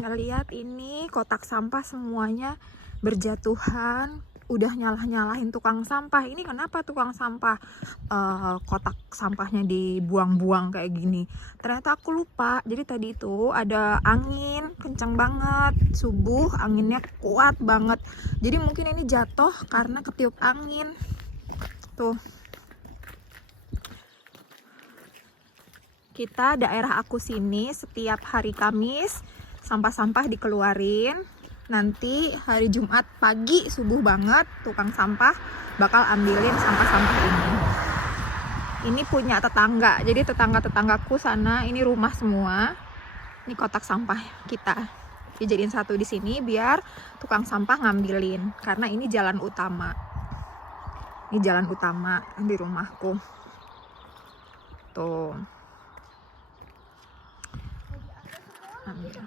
Ngeliat ini kotak sampah semuanya berjatuhan. Udah nyalah-nyalahin tukang sampah. Ini kenapa tukang sampah kotak sampahnya dibuang-buang kayak gini? Ternyata aku lupa. Jadi tadi itu ada angin kencang banget. Subuh anginnya kuat banget. Jadi mungkin ini jatuh karena ketiup angin. Tuh. Kita daerah aku sini setiap hari Kamis sampah-sampah dikeluarin. Nanti hari Jumat pagi subuh banget tukang sampah bakal ambilin sampah-sampah ini. Ini punya tetangga. Jadi tetangga-tetanggaku sana ini rumah semua. Ini kotak sampah kita. Dijadiin satu di sini biar tukang sampah ngambilin karena ini jalan utama. Ini jalan utama di rumahku. Tuh. Ambil.